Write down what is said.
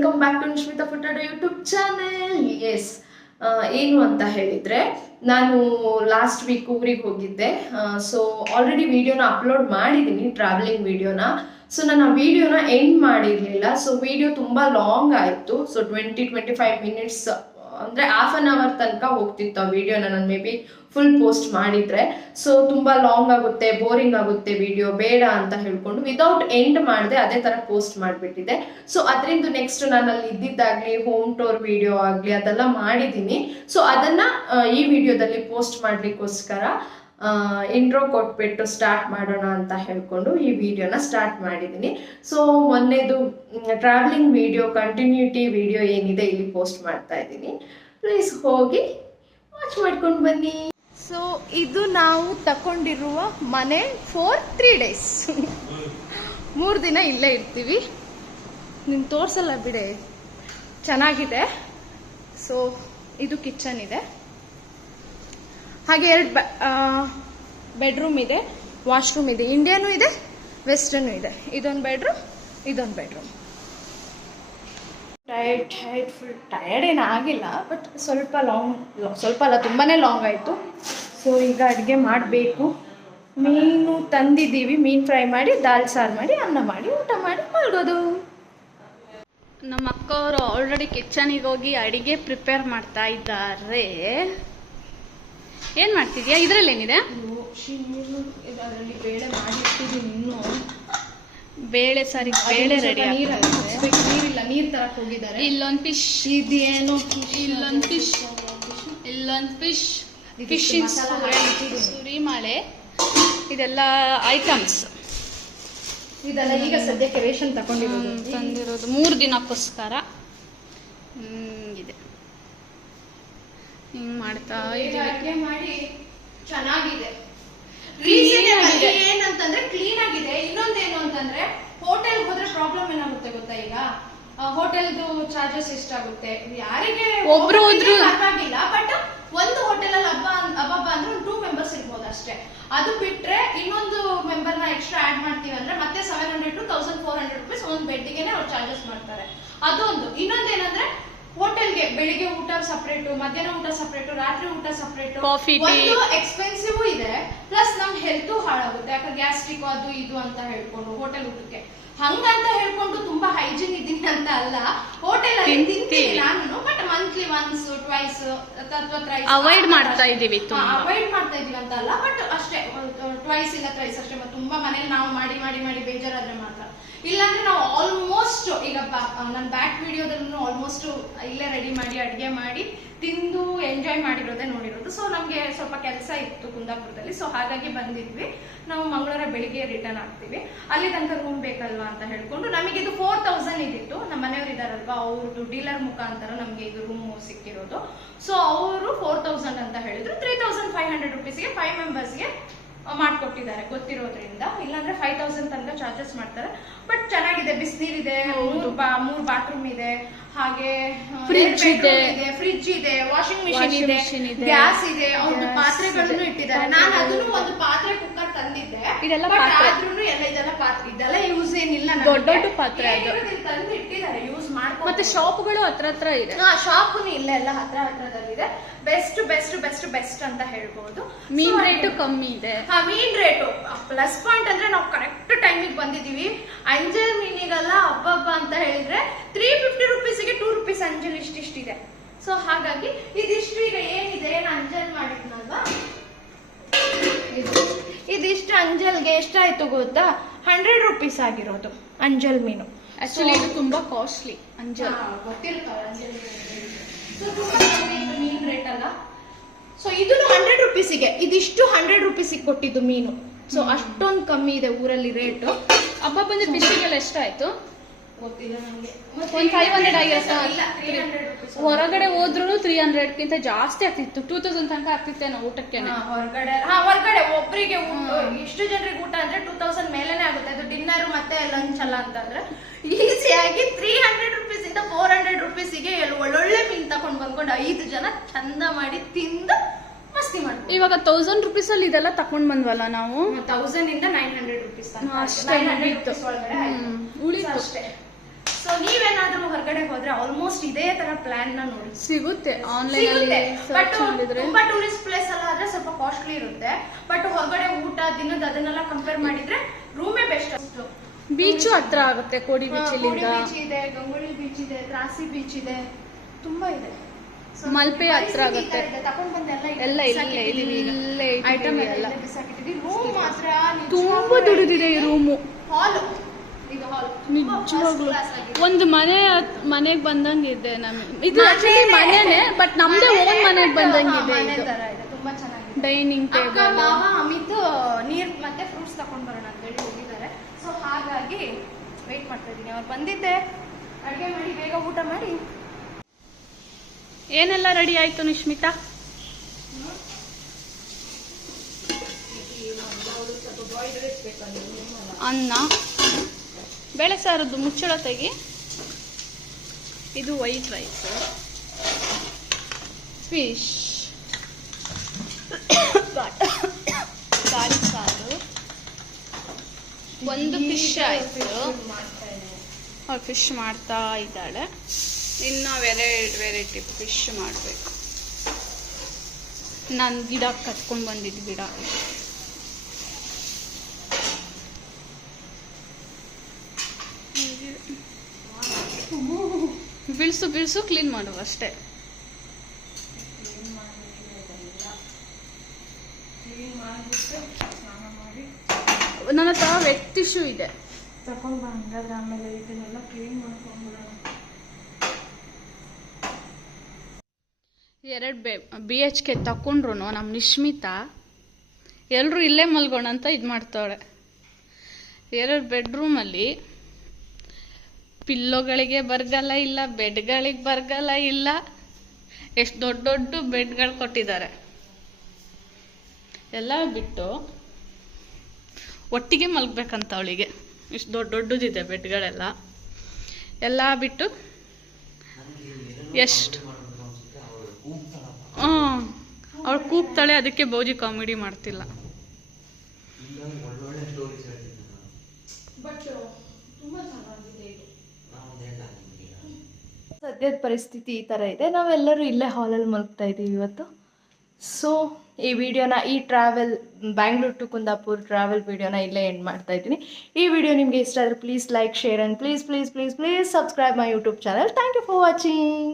Welcome back to Nishmita Furtado YouTube channel. Yes, ಏನು ಅಂತ ಹೇಳಿದ್ರೆ, ನಾನು ಲಾಸ್ಟ್ ವೀಕ್ ಊರಿಗೆ ಹೋಗಿದ್ದೆ. ಸೊ ಆಲ್ರೆಡಿ ವಿಡಿಯೋನ ಅಪ್ಲೋಡ್ ಮಾಡಿದ್ದೀನಿ, ಟ್ರಾವೆಲಿಂಗ್ ವಿಡಿಯೋನ. ಸೊ ನಾನು ಆ ವಿಡಿಯೋನ ಎಂಡ್ ಮಾಡಿರಲಿಲ್ಲ. ಸೊ ವಿಡಿಯೋ ತುಂಬ ಲಾಂಗ್ ಆಯಿತು. ಸೊ 20-25 ಮಿನಿಟ್ಸ್ ಅಂದರೆ ಹಾಫ್ ಅನ್ ಅವರ್ ತನಕ ಹೋಗ್ತಿತ್ತು ಆ ವಿಡಿಯೋನ ನಾನು ಮೇ ಬಿ ಫುಲ್ ಪೋಸ್ಟ್ ಮಾಡಿದರೆ. ಸೊ ತುಂಬ ಲಾಂಗ್ ಆಗುತ್ತೆ, ಬೋರಿಂಗ್ ಆಗುತ್ತೆ ವಿಡಿಯೋ, ಬೇಡ ಅಂತ ಹೇಳ್ಕೊಂಡು ವಿದೌಟ್ ಎಂಡ್ ಮಾಡಿದೆ, ಅದೇ ಥರ ಪೋಸ್ಟ್ ಮಾಡಿಬಿಟ್ಟಿದೆ. ಸೊ ಅದರಿಂದ ನೆಕ್ಸ್ಟ್ ನಾನು ಅಲ್ಲಿ ಇದ್ದಿದ್ದಾಗಲಿ ಹೋಮ್ ಟೂರ್ ವಿಡಿಯೋ ಆಗಲಿ ಅದೆಲ್ಲ ಮಾಡಿದ್ದೀನಿ. ಸೊ ಅದನ್ನು ಈ ವಿಡಿಯೋದಲ್ಲಿ ಪೋಸ್ಟ್ ಮಾಡಲಿಕ್ಕೋಸ್ಕರ ಇಂಟ್ರೋ ಕೊಟ್ಬಿಟ್ಟು ಸ್ಟಾರ್ಟ್ ಮಾಡೋಣ ಅಂತ ಹೇಳ್ಕೊಂಡು ಈ ವಿಡಿಯೋನ ಸ್ಟಾರ್ಟ್ ಮಾಡಿದ್ದೀನಿ. ಸೊ ಮೊನ್ನೆದು ಟ್ರಾವೆಲಿಂಗ್ ವಿಡಿಯೋ ಕಂಟಿನ್ಯೂಟಿ ವಿಡಿಯೋ ಏನಿದೆ ಇಲ್ಲಿ ಪೋಸ್ಟ್ ಮಾಡ್ತಾ ಇದ್ದೀನಿ. ಪ್ಲೀಸ್ ಹೋಗಿ ವಾಚ್ ಮಾಡ್ಕೊಂಡು ಬನ್ನಿ. ಸೊ ಇದು ನಾವು ತಗೊಂಡಿರುವ ಮನೆ ಫಾರ್ 3 days. 3 ದಿನ ಇಲ್ಲೇ ಇರ್ತೀವಿ. ನಿಮ್ಗೆ ತೋರಿಸಲ್ಲ ಬಿಡೆ, ಚೆನ್ನಾಗಿದೆ. ಸೊ ಇದು ಕಿಚನ್ ಇದೆ, ಹಾಗೆ 2 ಬೆಡ್ರೂಮ್ ಇದೆ, ವಾಶ್ರೂಮ್ ಇದೆ, ಇಂಡಿಯನು ಇದೆ, ವೆಸ್ಟರ್ನು ಇದೆ. ಇದೊಂದು ಬೆಡ್ರೂಮ್, ಇದೊಂದು ಬೆಡ್ರೂಮ್. ಫುಲ್ ಟಯರ್ಡ್ ಏನು ಆಗಿಲ್ಲ, ಬಟ್ ಸ್ವಲ್ಪ ಅಲ್ಲ ತುಂಬಾ ಲಾಂಗ್ ಆಯಿತು. ಸೊ ಈಗ ಅಡುಗೆ ಮಾಡಬೇಕು. ಮೀನು ತಂದಿದ್ದೀವಿ, ಮೀನು ಫ್ರೈ ಮಾಡಿ, ದಾಲ್ ಸಾರು ಮಾಡಿ, ಅನ್ನ ಮಾಡಿ, ಊಟ ಮಾಡಿ ಮಲ್ಗೋದು. ನಮ್ಮ ಅಕ್ಕವರು ಆಲ್ರೆಡಿ ಕಿಚನಿಗೆ ಹೋಗಿ ಅಡಿಗೆ ಪ್ರಿಪೇರ್ ಮಾಡ್ತಾ ಇದ್ದಾರೆ. ಏನ್ ಮಾಡ್ತಿದ್ಯಾ? ಇದ್ರಲ್ಲೇನಿದೆ? ಇದರಲ್ಲಿ ಬೇಳೆ ಮಾಡಿರ್ತೀವಿ. ಇನ್ನು ಬೇಳೆ ಸಾರಿ, ಬೇಳೆ ರೆಡಿ ನೀರಿಲ್ಲ, ನೀರು ತರಕ್ ಹೋಗಿದ್ದಾರೆ. ಇಲ್ಲೊಂದು ಫಿಶ್, ಇದೇನು ಇಲ್ಲೊಂದು ಫಿಶ್, ಇಲ್ಲೊಂದು ಫಿಶ್, ಫಿಶ್ ಸುರಿಮಳೆ, ಇದೆಲ್ಲ ಐಟಮ್ಸ್. ಇದೆಲ್ಲ ಈಗ ಸದ್ಯಕ್ಕೆ ರೇಷನ್ ತಂದಿರೋದು 3 ದಿನಕ್ಕೋಸ್ಕರ. ಇದೆ ಹಿಂಗ್ ಮಾಡ್ತಾ ಅಡುಗೆ ಮಾಡಿ ಚೆನ್ನಾಗಿದೆ. ಏನಂತಂದ್ರೆ ಕ್ಲೀನ್ ಆಗಿದೆ. ಇನ್ನೊಂದೇನು ಅಂತಂದ್ರೆ ಹೋಟೆಲ್ ಹೋದ್ರೆ ಪ್ರಾಬ್ಲಮ್ ಏನಾಗುತ್ತೆ ಗೊತ್ತಾ? ಈಗ ಹೋಟೆಲ್ದು ಚಾರ್ಜಸ್ ಎಷ್ಟಾಗುತ್ತೆ ಯಾರಿಗೆ ಒಬ್ರು ಹೋದ್ರು ಪರವಾಗಿಲ್ಲ, ಬಟ್ ಒಂದು ಹೋಟೆಲ್ ಅಲ್ಲಿ ಹಬ್ಬ ಅಂದ್ರೆ ಒಂದು 2 ಮೆಂಬರ್ಸ್ ಇರ್ಬೋದು ಅಷ್ಟೇ. ಅದು ಬಿಟ್ರೆ ಇನ್ನೊಂದು ಮೆಂಬರ್ನ ಎಕ್ಸ್ಟ್ರಾ ಆಡ್ ಮಾಡ್ತೀವಿ ಅಂದ್ರೆ ಮತ್ತೆ 700 to 1400 rupees ಒಂದು ಬೆಡ್ಡಿಗೆನೆ ಅವ್ರು ಚಾರ್ಜಸ್ ಮಾಡ್ತಾರೆ. ಅದೊಂದು. ಇನ್ನೊಂದೇನಂದ್ರೆ ಹೋಟೆಲ್ಗೆ ಬೆಳಿಗ್ಗೆ ಊಟ ಸಪರೇಟು, ಮಧ್ಯಾಹ್ನ ಊಟ ಸಪರೇಟು, ರಾತ್ರಿ ಊಟ ಸಪರೇಟು, ಕಾಫಿ, ಒಂದು ಎಕ್ಸ್ಪೆನ್ಸಿವ್ ಇದೆ. ಪ್ಲಸ್ ನಮ್ ಹೆಲ್ತ್ ಹಾಳಾಗುತ್ತೆ, ಯಾಕಂದ್ರೆ ಗ್ಯಾಸ್ಟ್ರಿಕ್ ಅದು ಇದು ಅಂತ ಹೇಳ್ಕೊಂಡು ಹೋಟೆಲ್ ಊಟಕ್ಕೆ ಹಂಗಂತ ಹೇಳ್ಕೊಂಡು ತುಂಬಾ ಹೈಜಿನ್ ಇದ್ದೀನಿ ಅಂತ ಅಲ್ಲ. ಹೋಟೆಲ್ ಅಲ್ಲಿ ತಿಂತೀನಿ ನಾನು, but monthly once twice avoid ಮಾಡ್ತಾ ಇದೀವಿ. ಅವಾಯ್ಡ್ ಮಾಡ್ತಾ ಇದೀವಿ ಅಂತ ಅಲ್ಲ, ಬಟ್ ಅಷ್ಟೇ ಟ್ವೈಸ್ ಇಲ್ಲ ಥ್ರೈಸ್ ಅಷ್ಟೇ. ತುಂಬಾ ಮನೇಲಿ ನಾವು ಮಾಡಿ ಮಾಡಿ ಮಾಡಿ ಬೇಜಾರಾದ್ರೆ ಮಾತ್ರ. ಇಲ್ಲಾಂದ್ರೆ ನಾವು ಆಲ್ಮೋಸ್ಟ್ ಈಗ ನನ್ನ ಬ್ಯಾಕ್ ವಿಡಿಯೋದಲ್ಲೂ ಆಲ್ಮೋಸ್ಟ್ ಇಲ್ಲೇ ರೆಡಿ ಮಾಡಿ ಅಡುಗೆ ಮಾಡಿ ತಿಂದು ಎಂಜಾಯ್ ಮಾಡಿರೋದೇ ನೋಡಿರೋದು. ಸೊ ನಮಗೆ ಸ್ವಲ್ಪ ಕೆಲಸ ಇತ್ತು ಕುಂದಾಪುರದಲ್ಲಿ, ಸೊ ಹಾಗಾಗಿ ಬಂದಿದ್ವಿ. ನಾವು ಮಂಗಳವಾರ ಬೆಳಿಗ್ಗೆ ರಿಟರ್ನ್ ಆಗ್ತೀವಿ. ಅಲ್ಲಿ ತನಕ ರೂಮ್ ಬೇಕಲ್ವಾ ಅಂತ ಹೇಳ್ಕೊಂಡು ನಮಗೆ ಇದು 4000 ಇದಿತ್ತು. ನಮ್ಮ ಮನೆಯವರು ಇದಾರಲ್ವಾ, ಅವ್ರದ್ದು ಡೀಲರ್ ಮುಖಾಂತರ ನಮಗೆ ಇದು ರೂಮ್ ಸಿಕ್ಕಿರೋದು. ಸೊ ಅವರು 4000 ಅಂತ ಹೇಳಿದ್ರು. 3500 rupeesಗೆ 5 ಮೆಂಬರ್ಸ್ಗೆ ಮಾಡ್ಕೊಟ್ಟಿದ್ದಾರೆ ಗೊತ್ತಿರೋದ್ರಿಂದ. ಇಲ್ಲಾಂದ್ರೆ 5000 ತನಕ ಚಾರ್ಜಸ್ ಮಾಡ್ತಾರೆ. ಬಟ್ ಚೆನ್ನಾಗಿದೆ, ಬಿಸಿನೀರಿದೆ, 3 ಬಾತ್ರೂಮ್ ಇದೆ, ಹಾಗೆ ಫ್ರಿಡ್ಜ್ ಇದೆ, ವಾಷಿಂಗ್ ಮಿಷಿನ್ ಇದೆ, ಗ್ಯಾಸ್ ಇದೆ, ಅವ್ರದ್ದು ಪಾತ್ರೆಗಳನ್ನು ಇಟ್ಟಿದ್ದಾರೆ. ನಾನು ಅದನ್ನು ಒಂದು ಪಾತ್ರೆ ಕುಕ್ಕರ್ ತಂದಿದ್ದೆ, ಆದ್ರೂ ಇದೆಲ್ಲ ಪಾತ್ರೆ ಇದೆಲ್ಲ ಯೂಸ್ ಏನಿಲ್ಲ, ದೊಡ್ಡ ದೊಡ್ಡ ಪಾತ್ರೆ ತಂದು ಇಟ್ಟಿದ್ದಾರೆ, ಯೂಸ್ ಮಾಡ್ಕೊಂಡು. ಮತ್ತೆ ಶಾಪ್ಗಳು ಹತ್ರ ಇದೆ. ಶಾಪ್ ಇಲ್ಲ ಹತ್ರದಲ್ಲಿದೆ. ಬೆಸ್ಟ್ ಅಂತ ಹೇಳ್ಬೋದು. ಮೀನ್ ರೇಟ್ ಕಮ್ಮಿ ಇದೆ. ಮೀನ್ ರೇಟು ಪ್ಲಸ್ ಪಾಯಿಂಟ್ ಅಂದ್ರೆ ನಾವು ಕರೆಕ್ಟ್ ಟೈಮಿಗೆ ಬಂದಿದೀವಿ. ಅಂಜಲ್ ಮೀನಿಗೆಲ್ಲ ಹಬ್ಬ ಅಂತ ಹೇಳಿದ್ರೆ 350 rupeesಗೆ 2 rupees ಅಂಜಲ್ ಇಷ್ಟಿದೆ. ಸೊ ಹಾಗಾಗಿ ಇದಿಷ್ಟು. ಈಗ ಏನಿದೆ, ಏನು ಅಂಜಲ್ ಮಾಡಿದ್ನಲ್ವಾ, ಇದಿಷ್ಟು ಅಂಜಲ್ಗೆ ಎಷ್ಟಾಯ್ತು ಗೊತ್ತಾ? 100 rupees ಆಗಿರೋದು ಅಂಜಲ್ ಮೀನು. ಆಕ್ಚುಲಿ ಇದು ತುಂಬಾ ಕಾಸ್ಟ್ಲಿ ಅಂಜಲ್, ಗೊತ್ತಿರ್ತಾವ ಅಂಜಲ್ ಮೀನ್ ರೇಟ್ ಅಲ್ಲ. ಸೊ ಇದನ್ನು 100 rupeesಗೆ, ಇದಿಷ್ಟು 100 rupeesಗೆ ಕೊಟ್ಟಿದ್ದು ಮೀನು. ಸೊ ಅಷ್ಟೊಂದು ಕಮ್ಮಿ ಇದೆ ಊರಲ್ಲಿ ರೇಟ್. ಹಬ್ಬ ಬಂದ್ರೆ ಫಿಶ್ಗೆಲ್ಲ ಎಷ್ಟಾಯ್ತು ಗೊತ್ತಿಲ್ಲ ನನಗೆ. 500 ಆಗಿರತ್ತ. ಹೊರಗಡೆ ಹೋದ್ರು 300ಕ್ಕಿಂತ ಜಾಸ್ತಿ ಆಗ್ತಿತ್ತು. 2000 ತನಕ ಆಗ್ತಿತ್ತೇನೋ ಊಟಕ್ಕೆ. ಹೊರಗಡೆ ಒಬ್ಬರಿಗೆ ಇಷ್ಟು ಜನರಿಗೆ ಊಟ ಅಂದ್ರೆ 2000 ಮೇಲೆನೆ ಆಗುತ್ತೆ. ಅದು ಡಿನ್ನರ್ ಮತ್ತೆ ಲಂಚ್ ಅಲ್ಲ ಅಂತಂದ್ರೆ ಈಸಿಯಾಗಿ 300 rupees ಇಂದ 400 rupeesಗೆ ಒಳ್ಳೊಳ್ಳೆ ಮೀನ್ ತಗೊಂಡ್ ಬಂದ್ಕೊಂಡು 5 ಜನ ಚಂದ ಮಾಡಿ ತಿಂದು ಮಸ್ತಿ ಮಾಡ್ಬೋದು. ಇವಾಗ 1000 rupees ಅಲ್ಲಿ ಇದೆಲ್ಲ ತಕೊಂಡ್ ಬಂದ್ವಲ್ಲ ನಾವು. 1000 ಇಂದ 900 rupees ಅಷ್ಟೇ ಒಳಗಡೆ ಉಳಿತು ಅಷ್ಟೇ. ಸೊ ನೀವೇನಾದ್ರೂ ಹೊರಗಡೆ ಹೊರಗಡೆ ಹೋದ್ರೆ ಆಲ್ಮೋಸ್ಟ್ ಇದೇ ತರ ಪ್ಲಾನ್ ನ ನೋಡಿ ಸಿಗುತ್ತೆ ಆನ್ಲೈನ್ ಅಲ್ಲಿ ಸರ್ಚ್ ಮಾಡಿದ್ರೆ. ತುಂಬಾ ಟೂರಿಸ್ಟ್ ಪ್ಲೇಸ್ ಎಲ್ಲ ಆದ್ರೆ ಸ್ವಲ್ಪ ಕಾಸ್ಟ್ಲಿ ಇರುತ್ತೆ, ಬಟ್ ಹೊರಗಡೆ ಊಟ ದಿನದ ಅದನ್ನೆಲ್ಲ ಕಂಪೇರ್ ಮಾಡಿದ್ರೆ ರೂಮೇ ಬೆಸ್ಟ್. ಅಷ್ಟು ಬೀಚು ಹತ್ರ ಆಗುತ್ತೆ, ಕೋಡಿ ಬೀಚ್ ಇಲ್ಲಿಂದ. ಬೀಚ್ ಇದೆ, ಗಂಗೊಳ್ಳಿ ಬೀಚ್ ಇದೆ, ತ್ರಾಸಿ ಬೀಚ್ ಇದೆ, ತುಂಬಾ ಇದೆ. ಮಲ್ಪೆ ಹತ್ರ ಆಗುತ್ತೆ. ತಕೊಂಡ್ ಬಂದೆಲ್ಲ ಎಲ್ಲ ಇಲ್ಲೇ ಐಟಮ್ ಎಲ್ಲ ಬಿಸಾಕಿಟ್ಟಿದ್ದೀವಿ. ರೂಮ್ ಮಾತ್ರ ತುಂಬಾ ದುಡಿದಿದೆ ಈ ರೂಮು. ಹಾಲ್ ಈಗ ಹಾಲ್ ನಿಜವಾಗ್ಲು ಒಂದು ಮನೆಗೆ ಬಂದಂಗಿದೆ ನಮಗೆ. ಇದು ಆಕ್ಚುಲಿ ಮನೆನೇ, ಬಟ್ ನಮ್ದೇ ಓನ್ ಮನೆಗೆ ಬಂದಂಗಿದೆ. ಇದು ತುಂಬಾ ಚೆನ್ನಾಗಿದೆ. Dining table. ಮಾವ ಅಮಿತ್ ನೀರ್ ಮತ್ತೆ ಫ್ರೂಟ್ಸ್ ತಕೊಂಡ್ ಬರೋಣ ಅಂತ ಹೇಳಿ ಹೋಗಿದ್ದಾರೆ. ಸೊ ಹಾಗಾಗಿ ವೇಟ್ ಮಾಡ್ತಾ ಇದ್ದೀನಿ. ಅವ್ರು ಬಂದಿದ್ದೆ, ಅಡುಗೆ ಮಾಡಿ ಬೇಗ ಊಟ ಮಾಡಿ. ಏನೆಲ್ಲ ರೆಡಿ ಆಯ್ತು ನಿಶ್ಮಿತಾ? ಅನ್ನ, ಬೇಳೆ ಸಾರದ್ದು ಮುಚ್ಚಳ ತೆಗಿ. ಇದು ವೈಟ್ ರೈಸ್, ಫಿಶ್, ಗಾಳಿ ಸಾರು, ಒಂದು ಫಿಶ್ ಆಯಿತು. ಅವ್ರು ಫಿಶ್ ಮಾಡ್ತಾ ಇದ್ದಾಳೆ. ಇನ್ನು ವೆರೈಟಿ ಫಿಶ್ ಮಾಡಬೇಕು. ನಾನು ಗಿಡ ಕಟ್ಕೊಂಡು ಬಂದಿದ್ದು ಗಿಡ. ಬಿಳ್ಸು ಕ್ಲೀನ್ ಮಾಡುವ ಅಷ್ಟೇ. ನನ್ನ ಹತ್ರ ವೆಟ್ ಟಿಶ್ಯೂ ಇದೆ, ತಕೊಂಡ್ ಹಂಗಾದ್ರೆ ಆಮೇಲೆ ಇದನ್ನೆಲ್ಲ ಕ್ಲೀನ್ ಮಾಡ್ಕೊಂಡ್ಬಿಡೋಣ. 2 BHK ತಕೊಂಡ್ರು ನಮ್ಮ ನಿಶ್ಮಿತಾ ಎಲ್ಲರೂ ಇಲ್ಲೇ ಮಲ್ಗೋಣ ಅಂತ ಇದು ಮಾಡ್ತಾಳೆ. 2 ಬೆಡ್ರೂಮಲ್ಲಿ ಪಿಲ್ಲೋಗಳಿಗೆ ಬರಗಾಲ ಇಲ್ಲ, ಬೆಡ್ಗಳಿಗೆ ಬರಗಾಲ ಇಲ್ಲ. ಎಷ್ಟು ದೊಡ್ಡ ಬೆಡ್ಗಳು ಕೊಟ್ಟಿದ್ದಾರೆ. ಎಲ್ಲ ಬಿಟ್ಟು ಒಟ್ಟಿಗೆ ಮಲ್ಗಬೇಕಂತ ಅವಳಿಗೆ. ಇಷ್ಟು ದೊಡ್ಡದಿದೆ ಬೆಡ್ಗಳೆಲ್ಲ. ಎಲ್ಲ ಬಿಟ್ಟು ಎಷ್ಟು ಅವಳು ಕೂಗ್ತಾಳೆ. ಅದಕ್ಕೆ ಬೌಜಿ ಕಾಮಿಡಿ ಮಾಡ್ತಿಲ್ಲ. ಸದ್ಯದ ಪರಿಸ್ಥಿತಿ ಈ ಥರ ಇದೆ. ನಾವೆಲ್ಲರೂ ಇಲ್ಲೇ ಹಾಲಲ್ಲಿ ಮಲ್ಗ್ತಾ ಇದ್ದೀವಿ ಇವತ್ತು. ಸೊ ಈ ವಿಡಿಯೋನ, ಈ travel Bangalore to Kundapur travel ವಿಡಿಯೋನ ಇಲ್ಲೇ ಎಂಡ್ ಮಾಡ್ತಾ ಇದ್ದೀನಿ. ಈ ವಿಡಿಯೋ ನಿಮಗೆ ಇಷ್ಟ ಆದರೆ please like, share and please subscribe my YouTube channel. Thank you for watching.